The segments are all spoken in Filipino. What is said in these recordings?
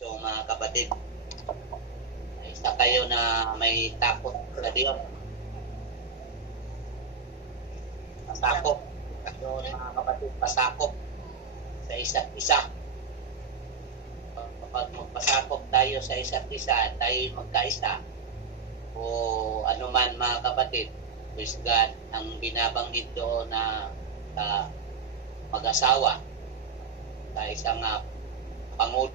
So mga kapatid, isa kayo na may takot sa Diyos. Pasakop. So mga kapatid, pasakop sa isa't isa. Kapag magpasakop tayo sa isa't isa, tayo'y magkaisa. O anuman mga kapatid, praise God, ang binabanggit doon na mag-asawa sa isang pangulo.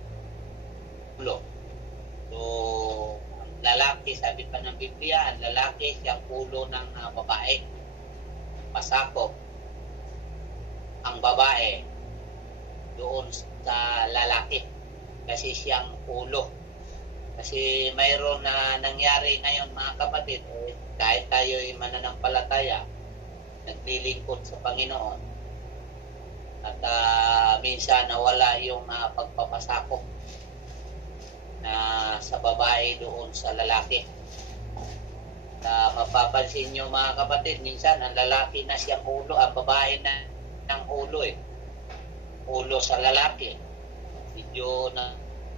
So, ang lalaki, sabi pa ng Biblia, ang lalaki siyang ulo ng babae. Pasakop ang babae doon sa lalaki kasi siyang ulo. Kasi mayroon na nangyari ngayon mga kapatid, kahit tayo ay mananampalataya, naglilingkod sa Panginoon, at minsan nawala yung pagpapasakop na sa babae doon sa lalaki. Mapapansin nyo mga kapatid, minsan ang lalaki na siyang ulo, ang babae na ng ulo ulo sa lalaki. Medyo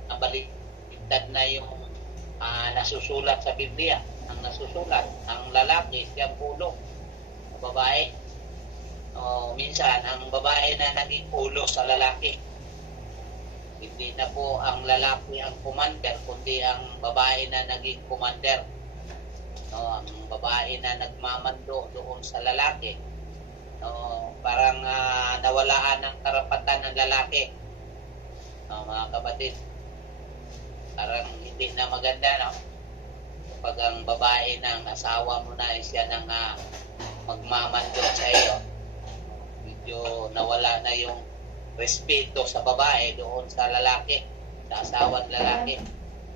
nabaliktad na yung nasusulat sa Biblia. Ang nasusulat, ang lalaki siyang ulo sa babae. Minsan ang babae na naging ulo sa lalaki. Hindi na po ang lalaki ang commander, kundi ang babae na naging commander. Ang babae na nagmamando doon sa lalaki. Parang nawalaan ng karapatan ng lalaki. Mga kapatid, parang hindi na maganda, no? Kapag ang babae ng asawa mo na siya nang magmamando sa iyo, medyo nawala na yung respeto sa babae doon sa lalaki, sa asawa't lalaki.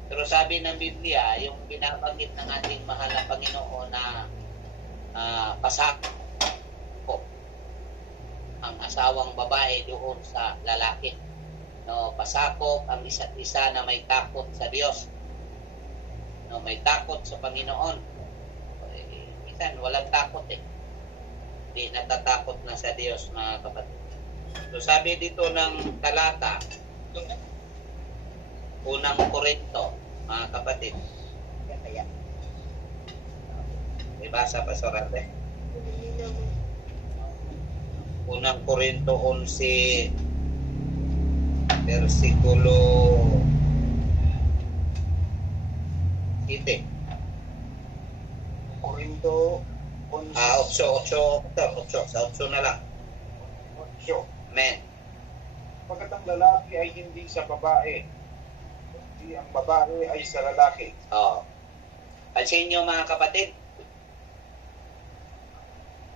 Pero sabi ng Biblia, yung binabanggit ng ating mahal na Panginoon na pasakop ang asawang babae doon sa lalaki. Pasakop ang isa't isa na may takot sa Diyos. May takot sa Panginoon. Minsan walang takot Hindi natatakot na sa Diyos mga kapatid. So sabi dito ng talata, unang Korinto, mga kapatid. May basa pa sa rate. Unang Korinto 11, versikulo 7. Korinto 11. 8 sa 8 na lang. 8. Amen. Pagkat ang lalaki ay hindi sa babae, kundi ang babae ay sa lalaki. Pansin nyo mga kapatid,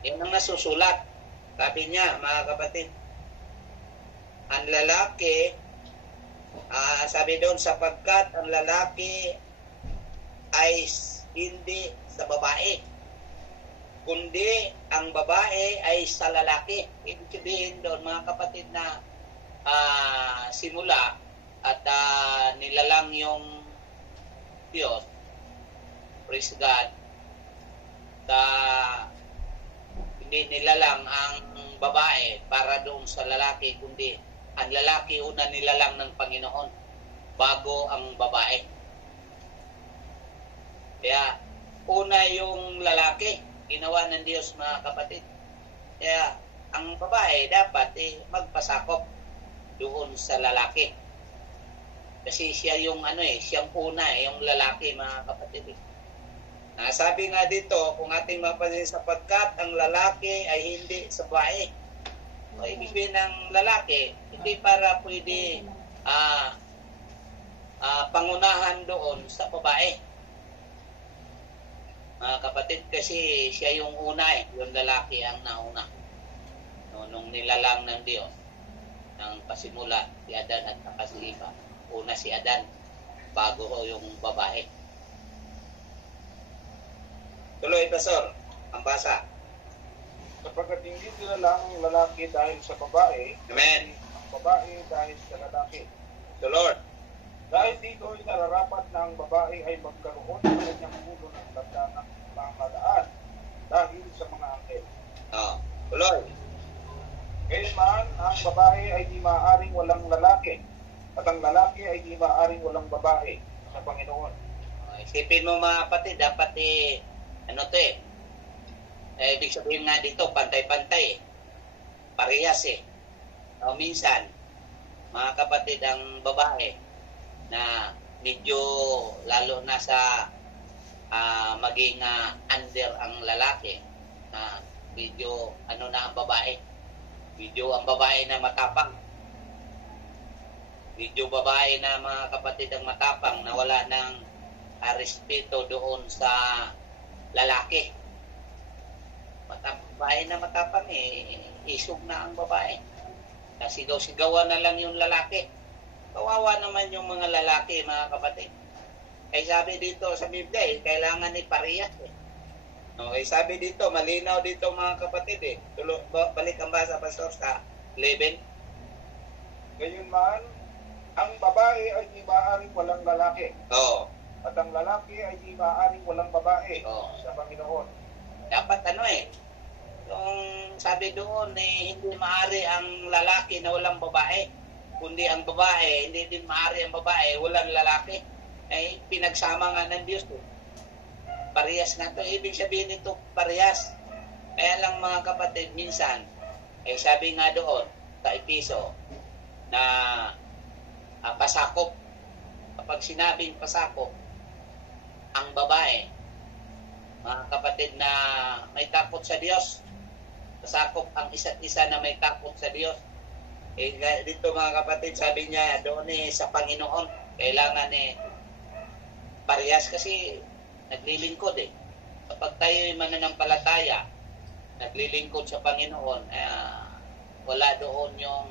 yan ang nasusulat. Sabi niya mga kapatid, ang lalaki, sabi doon, sapagkat ang lalaki ay hindi sa babae, kundi ang babae ay sa lalaki. Ibig sabihin doon mga kapatid na simula at nilalang yung Diyos, praise God, hindi nilalang ang babae para doon sa lalaki, kundi ang lalaki una nilalang ng Panginoon bago ang babae. Kaya una yung lalaki ginawa ng Diyos mga kapatid. Kaya ang babae dapat magpasakop doon sa lalaki. Kasi siya yung siyang una yung lalaki mga kapatid. Sabi nga dito, kung ating mapansin, sapagkat ang lalaki ay hindi sa babae. Ibig sabihin ng lalaki, hindi para pwede pangunahan doon sa babae. Mga kapatid, kasi siya yung una yung lalaki ang nauna. Nung nilalang ng Diyos, ng pasimula, si Adan at saka si Eva. Una si Adan, bago yung babae. Tuloy, Pastor, ang basa. Sapagkat hindi nilalang ang lalaki dahil sa babae, Amen. ang babae dahil sa lalaki. The Lord. Dahil dito ay nararapat na ang babae ay magkaroon ng kanyang ulo ng tanda ng panghalaan dahil sa mga anghel. Tuloy. Kailanman ang babae ay di maaaring walang lalaki, At ang lalaki ay di maaaring walang babae sa Panginoon. Isipin mo mga kapatid, dapat ano to ibig sabihin nga dito, pantay-pantay parehas O minsan, mga kapatid, ang babae na medyo lalo na sa maging under ang lalaki, medyo ano na ang babae, medyo ang babae na matapang, medyo babae na mga kapatid ang matapang na wala ng respeto doon sa lalaki. Babae na matapang isog na ang babae. Sigaw-sigawan na lang yung lalaki. Kawawa naman yung mga lalaki, mga kapatid. Kaya sabi dito sa Biblia, kailangan ni parehas Okay, sabi dito, malinaw dito mga kapatid balik ang basa, Pastor, sa 11. Gayunman, ang babae ay di maaaring walang lalaki. Oo. At ang lalaki ay di maaaring walang babae sa Panginoon. Dapat yung sabi doon hindi maaari ang lalaki na walang babae, kundi ang babae, hindi din maaari ang babae walang lalaki. Pinagsama nga ng Diyos parehas nga to. Ibig sabihin nito parehas. Kaya lang mga kapatid, minsan sabi nga doon sa Episo na pasakop. Kapag sinabing pasakop ang babae, mga kapatid na may takot sa Diyos, pasakop ang isa't isa na may takot sa Diyos. Dito mga kapatid, sabi niya doon sa Panginoon, kailangan parehas kasi naglilingkod Kapag tayo mananampalataya, naglilingkod sa Panginoon, wala doon yung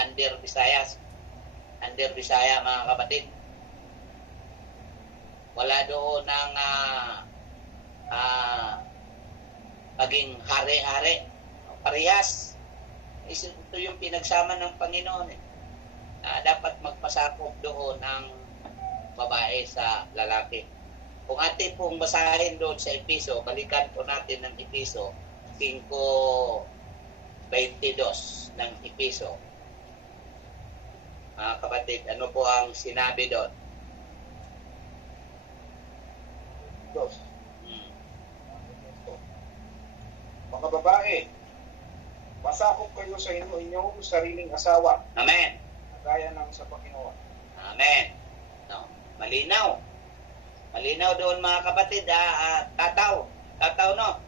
under Bisaya mga kapatid. Wala doon ang maging hari-hari. Parehas. Ito yung pinagsama ng Panginoon dapat magpasakop doon ang babae sa lalaki. Kung atin pong basahin doon sa Episo, balikan po natin ng Episo 5:22 ng Episo. Mga kapatid, ano po ang sinabi doon? Diyos. Mga babae, pasakop kayo sa inyong sariling asawa. Amen. Gaya ng sa Panginoon. Amen. Malinaw. Malinaw doon mga kapatid, tataw no?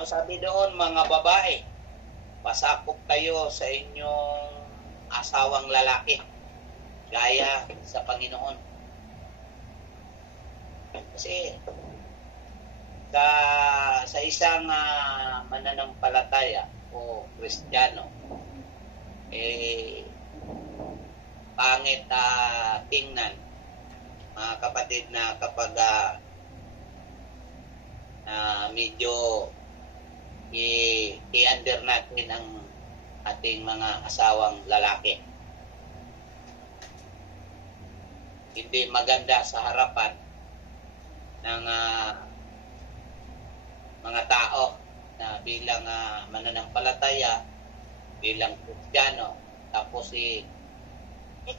Sabi doon mga babae, pasakop kayo sa inyong asawang lalaki, gaya sa Panginoon. Kasi sa isang mananampalataya o Kristiyano, pangit tingnan mga kapatid na kapag medyo i-under natin ang ating mga asawang lalaki. Hindi maganda sa harapan ng mga tao na bilang mananampalataya, bilang Kristiyano, tapos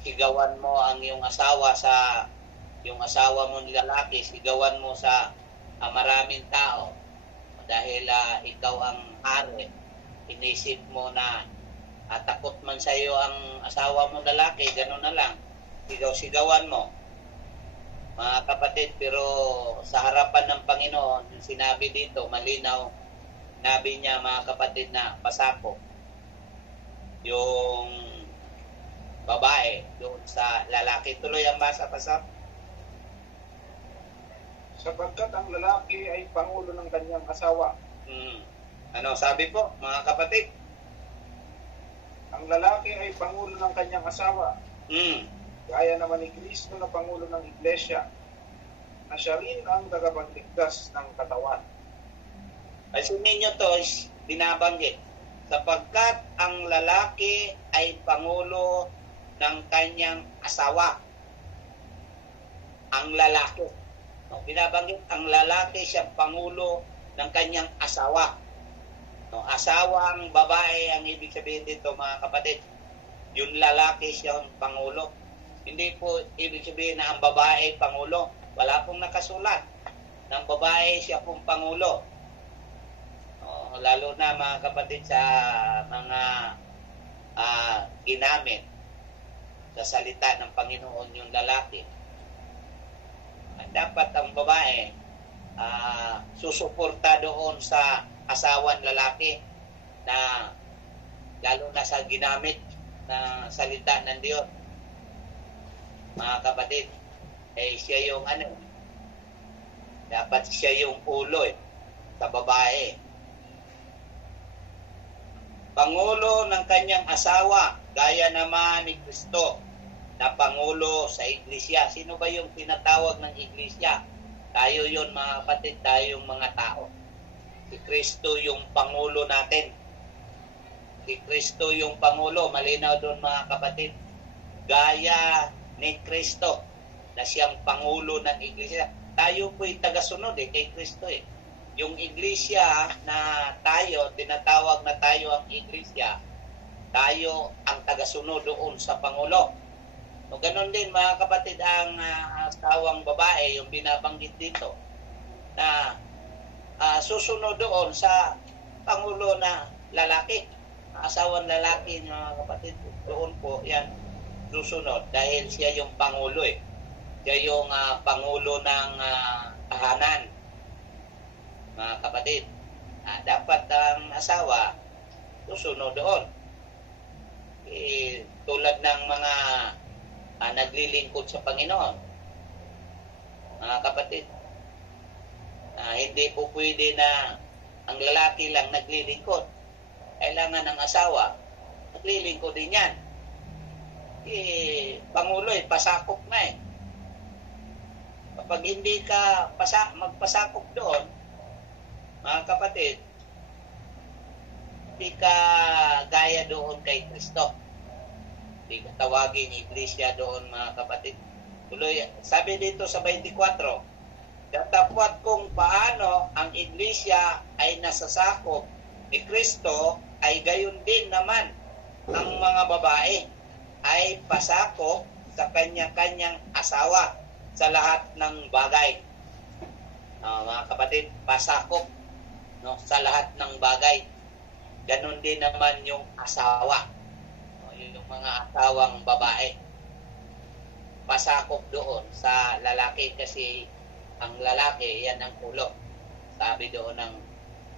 sigawan mo ang iyong asawa yung asawa mo lalaki, sigawan mo sa maraming tao dahil ikaw ang hari. Inisip mo na takot man sa iyo ang asawa mo lalaki, gano'n na lang, sigaw-sigawan mo mga kapatid. Pero sa harapan ng Panginoon, yung sinabi dito malinaw, sinabi niya mga kapatid na pasako yung babae doon sa lalaki. Tuloy ang basa, pasap. Sapagkat ang lalaki ay pangulo ng kanyang asawa. Ano sabi po mga kapatid? Ang lalaki ay pangulo ng kanyang asawa. Gaya naman ni Kristo na pangulo ng Iglesia, na siya rin ang tagapagligtas ng katawan. Kasi ninyo to binabanggit, sapagkat ang lalaki ay pangulo ng kanyang asawa. Ang lalaki. Binabanggit, ang lalaki siya pangulo ng kanyang asawa. Asawang babae ang ibig sabihin dito mga kapatid. yung lalaki siyang pangulo. Hindi po ibig sabihin na ang babae pangulo. Wala pong nakasulat ng babae siya pong pangulo. Lalo na mga kapatid sa mga ginamit sa salita ng Panginoon yung lalaki. Dapat ang babae susuporta doon sa asawang lalaki na lalo na sa ginamit na salita ng Diyos. Mga kapatid, siya yung dapat siya yung ulo sa babae. Pangulo ng kanyang asawa, gaya naman ni Kristo na pangulo sa iglesia. Sino ba yung tinatawag ng iglesia? Tayo yun mga kapatid, tayong mga tao. Si Kristo yung pangulo natin. Si Kristo yung pangulo. Malinaw doon mga kapatid. Gaya ni Kristo na siyang pangulo ng iglesia. Tayo po'y tagasunod kay Kristo Yung iglesia na tayo, tinatawag na tayo ang iglesia, tayo ang tagasunod doon sa pangulo. So, ganun din mga kapatid ang asawang babae, yung binabanggit dito, na susunod doon sa pangulo na lalaki. Asawang lalaki mga kapatid, doon po yan susunod dahil siya yung pangulo Siya yung pangulo ng tahanan. Mga kapatid, dapat ang asawa susunod doon. Tulad ng mga naglilingkod sa Panginoon. Mga kapatid, hindi po pwede na ang lalaki lang naglilingkod. Kailangan ng asawa naglilingkod din yan. Pangulo pasakop na Kapag hindi ka magpasakop doon, mga kapatid, hindi ka gaya doon kay Kristo. Hindi ka tawagin iglesia doon mga kapatid. Tuloy, sabi dito sa 24, datapwat kung paano ang iglesia ay nasasakop ni Kristo ay gayon din naman ang mga babae ay pasakop sa kanya-kanyang asawa sa lahat ng bagay. Mga kapatid, pasakop sa lahat ng bagay. Ganon din naman yung asawa. Yung mga asawang babae. Pasakop doon sa lalaki kasi ang lalaki, yan ang ulo. Sabi doon ng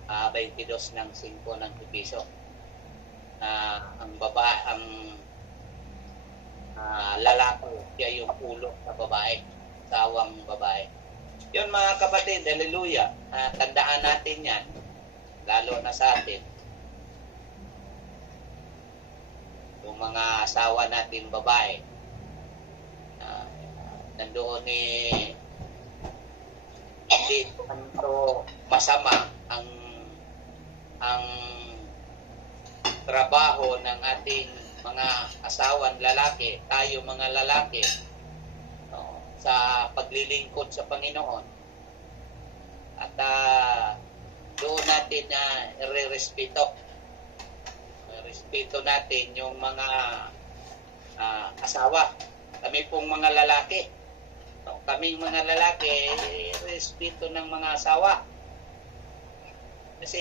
22 ng 5 ng Episo. Ang babae, ang lalaki, siya yung ulo sa babae. Asawang babae. Yun mga kapatid, hallelujah. Tandaan natin yan, lalo na sa atin. Yung mga asawa natin babae, nandoon hindi tanto masama ang trabaho ng ating mga asawang lalaki, tayo mga lalaki, sa paglilingkod sa Panginoon. At doon natin na re-respeto natin yung mga asawa. Kami pong mga lalaki, kaming mga lalaki, respeto ng mga asawa. Kasi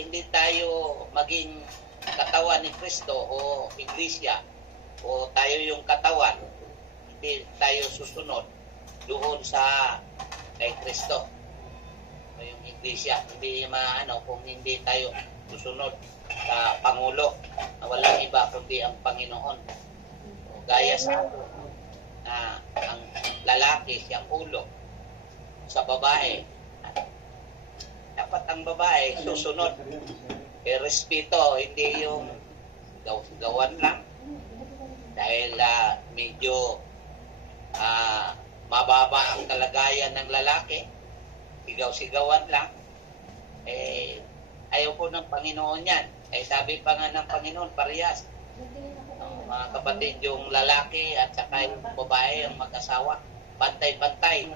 hindi tayo maging katawan ni Kristo o iglesia o tayo yung katawan. Hindi tayo susunod doon sa kay Kristo o yung iglesia. Hindi kung hindi tayo susunod sa Pangulo na walang iba kundi ang Panginoon. O, gaya sa ang lalaki siyang ulo sa babae. Dapat ang babae susunod. Respeto, hindi yung gawan lang. Dahil medyo mababa ang kalagayan ng lalaki, sigaw-sigawan lang, ayaw po ng Panginoon yan. Sabi pa nga ng Panginoon, parehas. Mga kapatid, yung lalaki at saka yung babae, yung mag-asawa, pantay-pantay.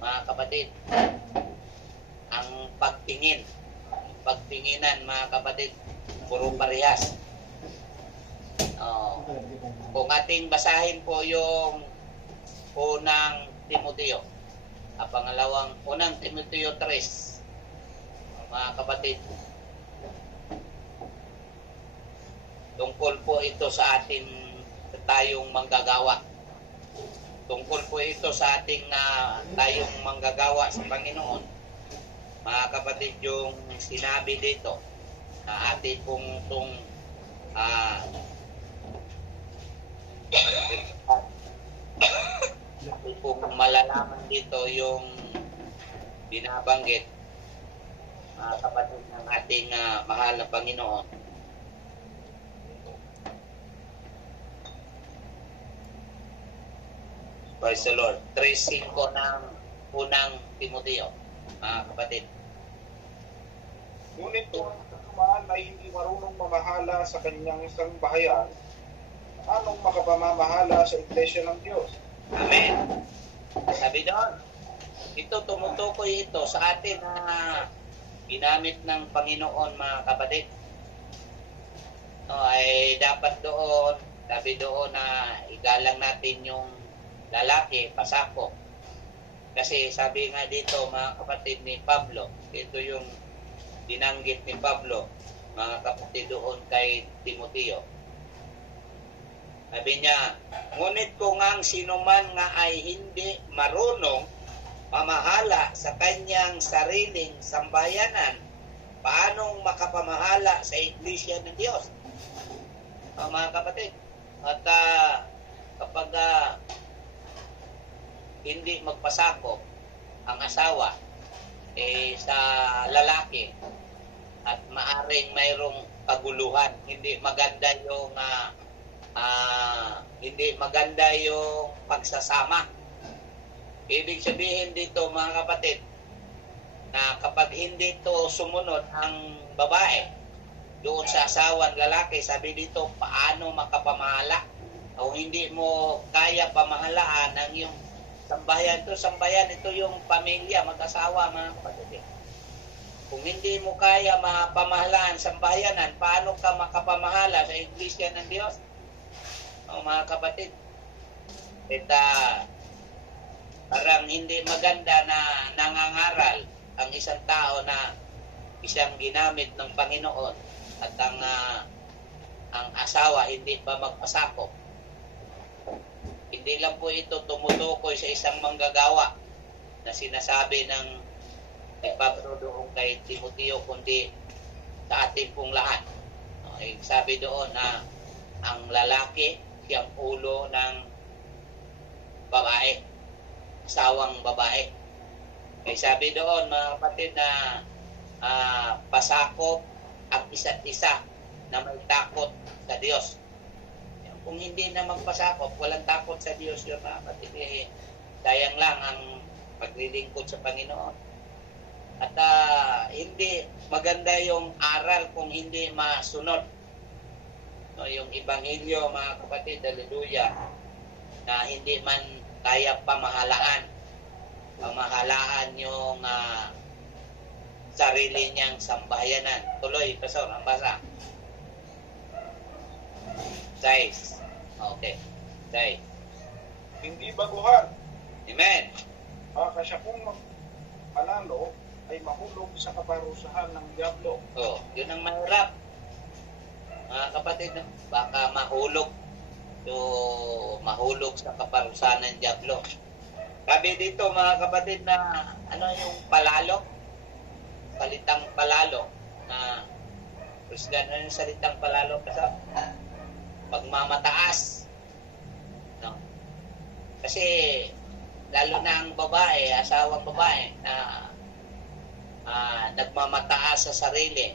Mga kapatid, ang pagtinginan, mga kapatid, puro parehas. Oh, kung ating basahin po yung unang Timoteo, unang Timoteo 3, mga kapatid, tungkol po ito sa tayong manggagawa. Tungkol po ito sa ating tayong manggagawa sa Panginoon. Mga kapatid, yung sinabi dito na atin pong kung malalaman dito yung binabanggit, mga kapatid, ng ating mahal na Panginoon. Praise the Lord. 3:5 ng unang Timoteo, mga kapatid. Ngunit kung ang kanumaan ay hindi marunong mamahala sa kanyang sambahayan, anong makapamamahala sa Iglesia ng Diyos? Amen. Sabi doon, ito tumutukoy ito sa atin na ginamit ng Panginoon, mga kapatid. Ay dapat doon, sabi doon na igalang natin yung lalaki, pasako. Kasi sabi nga dito, mga kapatid, ni Pablo, ito yung dinanggit ni Pablo, mga kapatid, doon kay Timoteo. Sabi niya, ngunit kung ang sinuman nga ay hindi marunong mamahala sa kanyang sariling sambayanan, paanong makapamahala sa Iglesia ng Diyos? Mga kapatid, at kapag hindi magpasakop ang asawa sa lalaki at maaring mayroong kaguluhan, hindi maganda yung pagsasama. Ibig sabihin dito, mga kapatid, na kapag hindi to sumunod ang babae doon sa asawa ng lalaki, sabi dito, paano makapamahala? Kung hindi mo kaya pamahalaan ang yung sambayan, ito yung pamilya, mag-asawa, mga kapatid. Kung hindi mo kaya mapamahalaan sambayanan, paano ka makapamahala sa Iglesia ng Diyos? Mga kapatid, parang hindi maganda na nangangaral ang isang tao na isang ginamit ng Panginoon at ang asawa hindi pa magpasakop. Hindi lang po ito tumutukoy sa isang manggagawa na sinasabi ng Pablo doon kay Timoteo, kundi sa ating pong lahat. Sabi doon na ang lalaki siyang ulo ng babae, asawang babae. Sabi doon, mga kapatid, na pasakop ang isa't isa na may takot sa Diyos. Kung hindi na magpasakop, walang takot sa Diyos yun, mga kapatid. Sayang lang ang paglilingkod sa Panginoon. At hindi maganda yung aral kung hindi masunod. Yung Ebanghelyo, mga kapatid, haleluya, na hindi man kaya pamahalaan yung sarili niyang sambahayanan. Tuloy, Pastor, ang basa. 6. Okay. 6. Hindi baguhan. Amen. Siya kung magpanalo ay mahulog sa kaparusahan ng diablo. Yun ang mahirap. Mga kapatid, baka mahulog sa kaparusahan ng diablo. Sabi dito, mga kapatid, na yung palalo, salitang palalo, na Kristiyano, yung salitang palalo, kasi pagmamataas. No? Kasi lalo na ang babae, asawang babae, na nagmamataas sa sarili,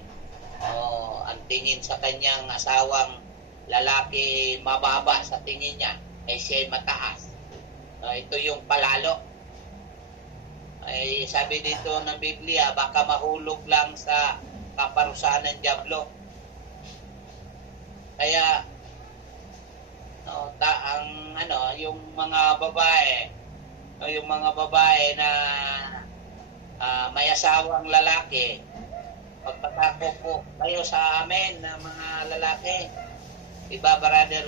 ang tingin sa kanyang asawang lalaki mababa sa tingin niya, siya'y mataas. Ito yung palalo. Sabi dito ng Biblia, baka mahulog lang sa kaparusahan ng diablo. Kaya yung mga babae na may asawang lalaki, pagpatako po kayo sa amin na mga lalaki, Iba, brother,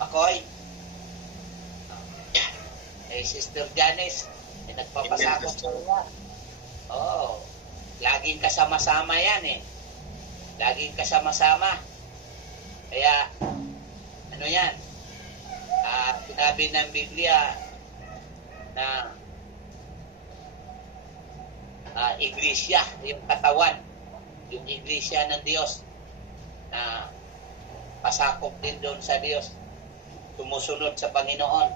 Makoy? Sister Janice, nagpapasakop sa niya. Oo. Laging kasama-sama yan eh. Laging kasama-sama. Kaya, yan? Sinabi ng Biblia na iglesia, yung katawan, yung iglesia ng Diyos na pasakop din doon sa Diyos, sumusunod sa Panginoon.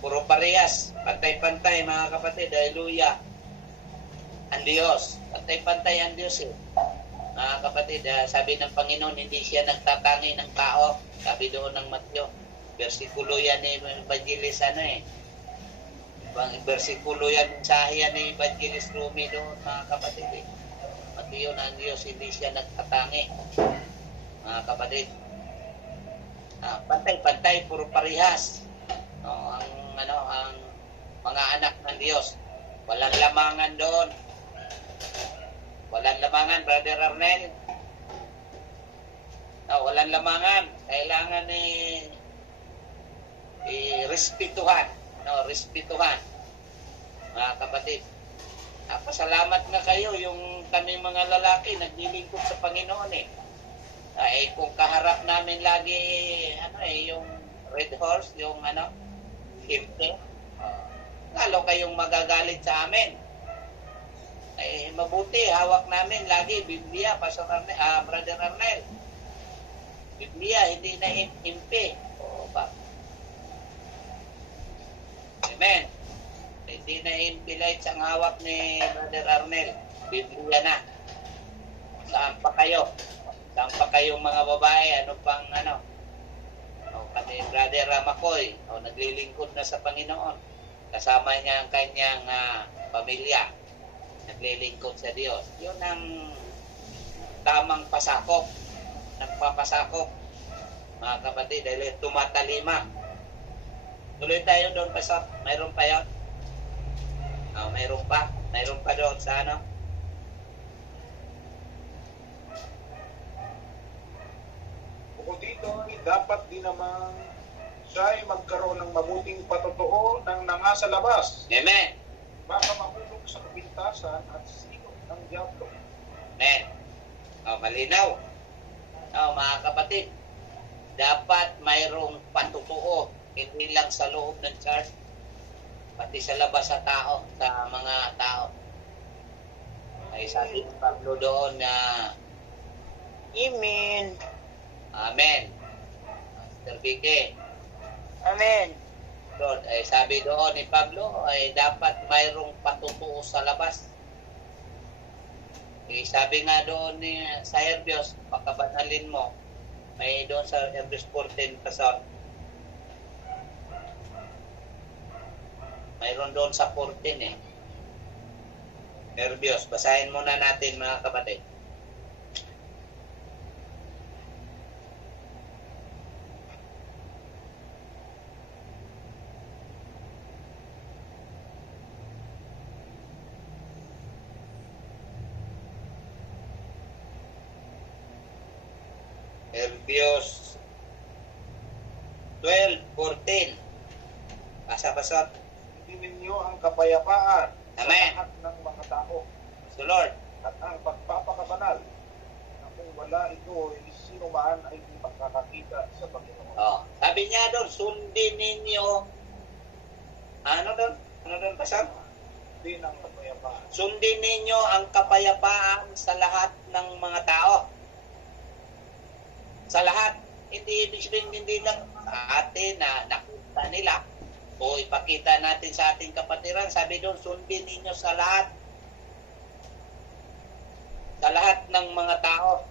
Puro parehas, pantay-pantay mga kapatid, hallelujah. Ang Diyos, pantay-pantay ang Diyos eh. Mga kapatid, sabi ng Panginoon, hindi siya nagtatangi ng tao. Sabi doon ng Mateo, versikulo yan ni Evangelist versikulo yan, mensahe yan ni Evangelist Rumi doon mga kapatid eh. Mateo na ang Diyos, hindi siya nagtatangi. Mga kapatid, pantay-pantay, puro parehas. Ang mga anak ng Diyos, walang lamangan doon. Walang lamangan, Brother Arnel. Walang lamangan. Kailangan respetuhan. Respetuhan. Mga kapatid, pasalamat nga kayo yung kami mga lalaki naglilingkod sa Panginoon eh. Kung kaharap namin lagi yung red horse, yung himpe, lalo kayong magagalit sa amin. Mabuti, hawak namin lagi Biblia, Pastor Arnel, Brother Arnel. Biblia, hindi na himpe. Amen. Hindi na himpe ang hawak ni Brother Arnel. Biblia na. Saan pa kayo? Saan pa kayong mga babae? Ano pang kami Brother Makoy, naglilingkod na sa Panginoon. Kasama niya ang kanyang pamilya. Naglilingkod sa Diyos. Yun ang tamang pasakop. Nagpapasakop. Mga kapatid, dahil tumatalima. Tuloy tayo doon pa sa, mayroon pa yun? Mayroon pa. Mayroon pa doon sa Bukod dito, dapat din naman siya ay magkaroon ng mabuting patotoo ng nangasa labas. Amen. Baka mahulog sa kapintasan at sino ng diablo. Amen. Malinaw. Mga kapatid, dapat mayroong patotoo, hindi lang sa loob ng church, pati sa labas sa tao, sa mga tao. Ay sabi ng Pablo doon na Amen. Amen. Master Vicky. Amen. Lord, ay sabi doon ni Pablo, ay dapat mayroong patotoo sa labas. Sabi nga doon sa Hebreos, pakabanalin mo, may doon sa Hebreos 14 pasal. Mayroon doon sa 14 eh. Hebreos, basahin muna natin mga kapatid. Hebreos 12:14. Basa-basa. Hindi ninyo ang kapayapaan sa Amen. lahat ng mga tao So Lord, at ang pagpapakabanal na kung wala ito, sino man ay hindi makakakita sa Panginoon. sabi niya doon, sundin ninyo, ano doon pasal? Din ang kapayapaan. Sundin ninyo ang kapayapaan sa lahat ng mga tao. Sa lahat. Hindi ibig sabihin, hindi lang sa atin na nakita nila o ipakita natin sa ating kapatiran. Sabi doon, sundin ninyo sa lahat. Sa lahat ng mga tao.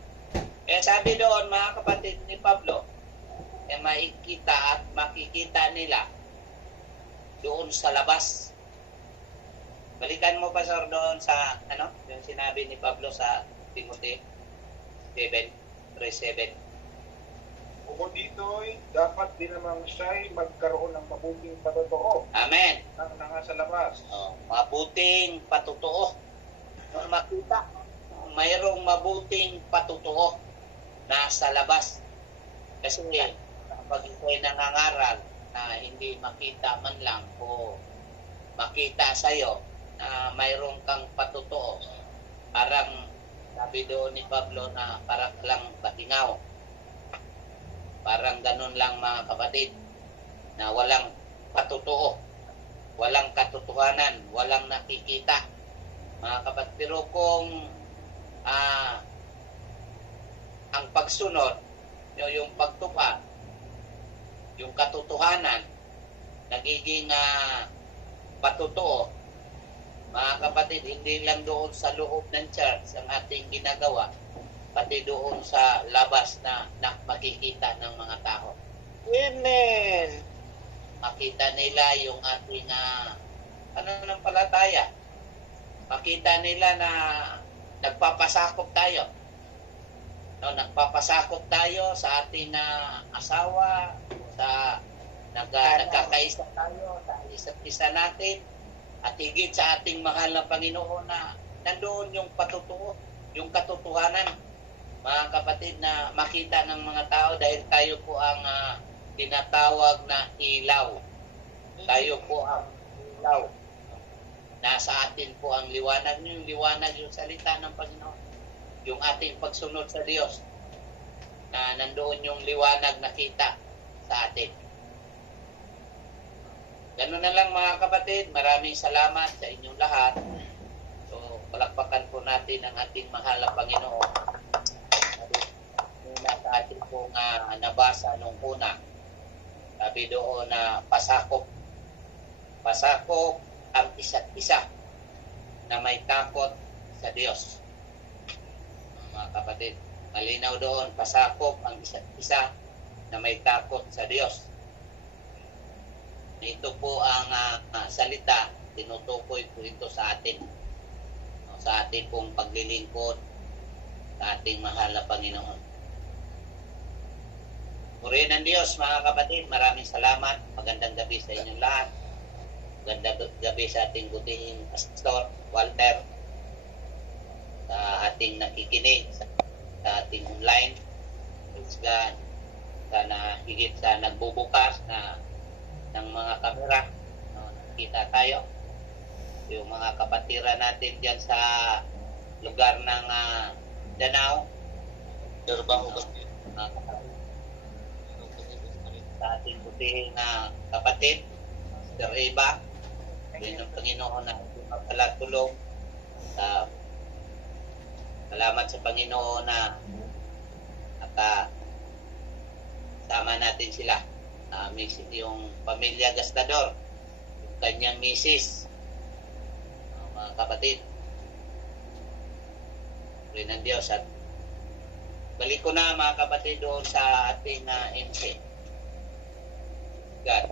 Sabi doon, mga kapatid ni Pablo, makikita at makikita nila doon sa labas. Balikan mo pa, sir, doon sa, yung sinabi ni Pablo sa Timothy 7:3-7. Bukod dito, dapat din naman siya magkaroon ng mabuting patotoo. Amen. Nang nangasa labas. Mabuting patotoo. Makita. mayroong mabuting patutuo na sa labas. Kasi kapag ito'y nangangaral na hindi makita man lang o makita sa'yo na mayroong kang patutuo, parang sabi doon ni Pablo na parang lang batingaw. Parang ganun lang mga kapatid, na walang patutuo, walang katotohanan, walang nakikita. Mga kapatid, pero kung ang pagsunod, yung pagtupad, yung katotohanan, nagiging patutuo, mga kapatid, hindi lang doon sa loob ng church ang ating ginagawa, pati doon sa labas na makikita ng mga tao. Amen. Makita nila yung ating ng palataya. Makita nila na nagpapasakop tayo. No, nagpapasakop tayo sa ating asawa, sa nagkakaisa tayo sa isa't isa natin, at higit sa ating mahal na Panginoon na nandoon yung patutuo, yung katotohanan, mga kapatid, na makita ng mga tao dahil tayo po ang tinatawag na ilaw. Tayo po ang ilaw. Nasa atin po ang liwanag, yung salita ng Panginoon. Yung ating pagsunod sa Diyos, na nandoon yung liwanag nakita sa atin. Ganun na lang mga kapatid, maraming salamat sa inyong lahat. So, palakpakan po natin ang ating mahal na Panginoon. Muna sa ating pong nabasa nung una. Sabi doon na pasakop ang isa't isa na may takot sa Diyos. Mga kapatid, malinaw doon, pasakop ang isa't isa na may takot sa Diyos. Ito po ang salita, tinutukoy po ito sa atin, sa ating pong paglilingkod sa ating mahal na Panginoon. Purihin ng Diyos mga kapatid, maraming salamat. Magandang gabi sa inyong lahat. Magandang gabi sa ating butihing Pastor Walter, sa ating nakikinig, sa ating online. Praise God. Sana higit sa nagbubukas ng mga kamera, nakita tayo. Yung mga kapatira natin dyan sa lugar ng Danao, Davao, sa ating butihing kapatid, Sir Eva, yun ang Panginoon na magpalatulong. Salamat sa Panginoon na sama natin sila. Yung pamilya Gastador, yung kanyang misis, mga kapatid. Puri ng Diyos. At balik ko na mga kapatid doon sa ating MC. God.